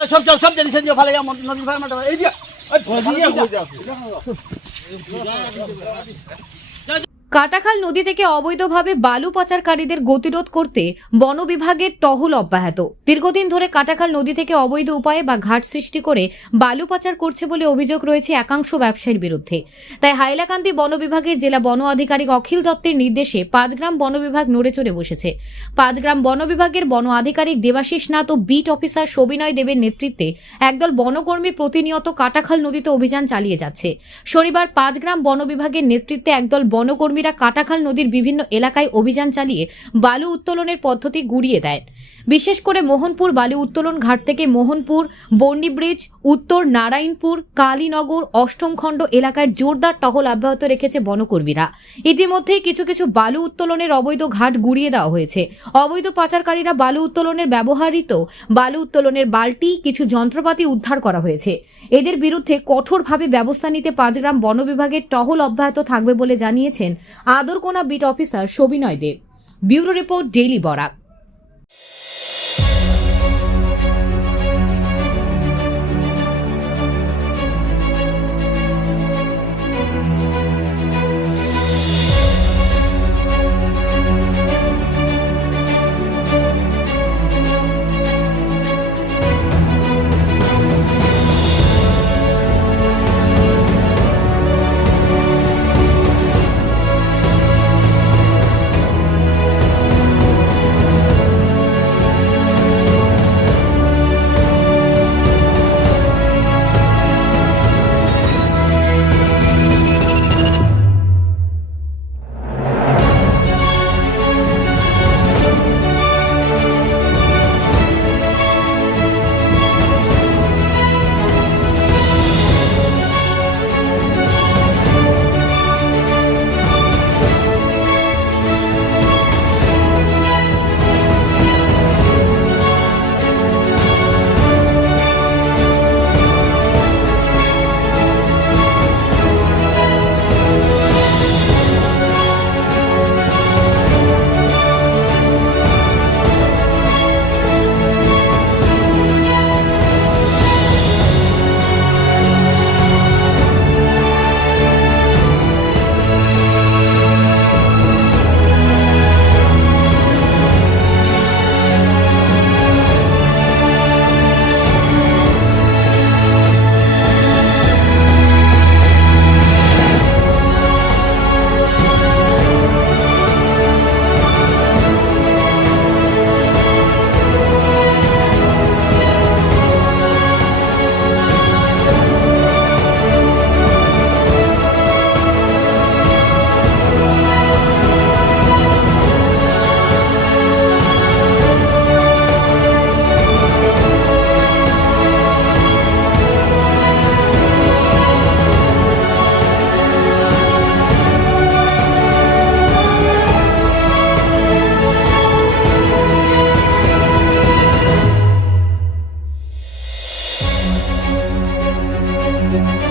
সব সব সব জানি সেদিকে ফেলে নদীর ফেলে এই দিয়ে কাটাখাল নদী থেকে অবৈধভাবে বালু পাচারকারীদের গতিরোধ করতে বন বিভাগের টহল অব্যাহত। দীর্ঘদিন ধরে কাটাখাল নদী থেকে অবৈধ উপায়ে বা ঘাট সৃষ্টি করে বালু পাচার করছে বলে অভিযোগ রয়েছে একাংশ ব্যবসায়ীর বিরুদ্ধে। তাই হাইলাকান্দি বন বিভাগের জেলা বন আধিকারিক অখিল দত্তের নির্দেশে পাঁচগ্রাম বন বিভাগ নড়ে চড়ে বসেছে। পাঁচগ্রাম বন বিভাগের বন আধিকারিক দেবাশিস নাথ ও বিট অফিসার সবিনয় দেবের নেতৃত্বে একদল বনকর্মী প্রতিনিয়ত কাটাখাল নদীতে অভিযান চালিয়ে যাচ্ছে। শনিবার পাঁচগ্রাম বন বিভাগের নেতৃত্বে একদল বনকর্মীরা কাটাখাল নদীর বিভিন্ন এলাকায় অভিযান চালিয়ে বালু উত্তোলনের পদ্ধতি গুড়িয়ে দেয়। বিশেষ করে মোহনপুর বালু উত্তোলন ঘাট থেকে মোহনপুর বর্ণি ব্রিজ, উত্তর নারায়ণপুর, কালীনগর, অষ্টম খণ্ড এলাকায় জোরদার টহল অব্যাহত রেখেছে বনকর্মীরা। ইতিমধ্যেই কিছু কিছু বালু উত্তোলনের অবৈধ ঘাট গুড়িয়ে দেওয়া হয়েছে। অবৈধ পাচারকারীরা বালু উত্তোলনের ব্যবহৃত বালু উত্তোলনের বালতি, কিছু যন্ত্রপাতি উদ্ধার করা হয়েছে। এদের বিরুদ্ধে কঠোরভাবে ব্যবস্থা নিতে পাঁচগ্রাম বন বিভাগের টহল অব্যাহত থাকবে বলে জানিয়েছেন Adarkona beat officer Sabinay Deb bureau report daily Barak.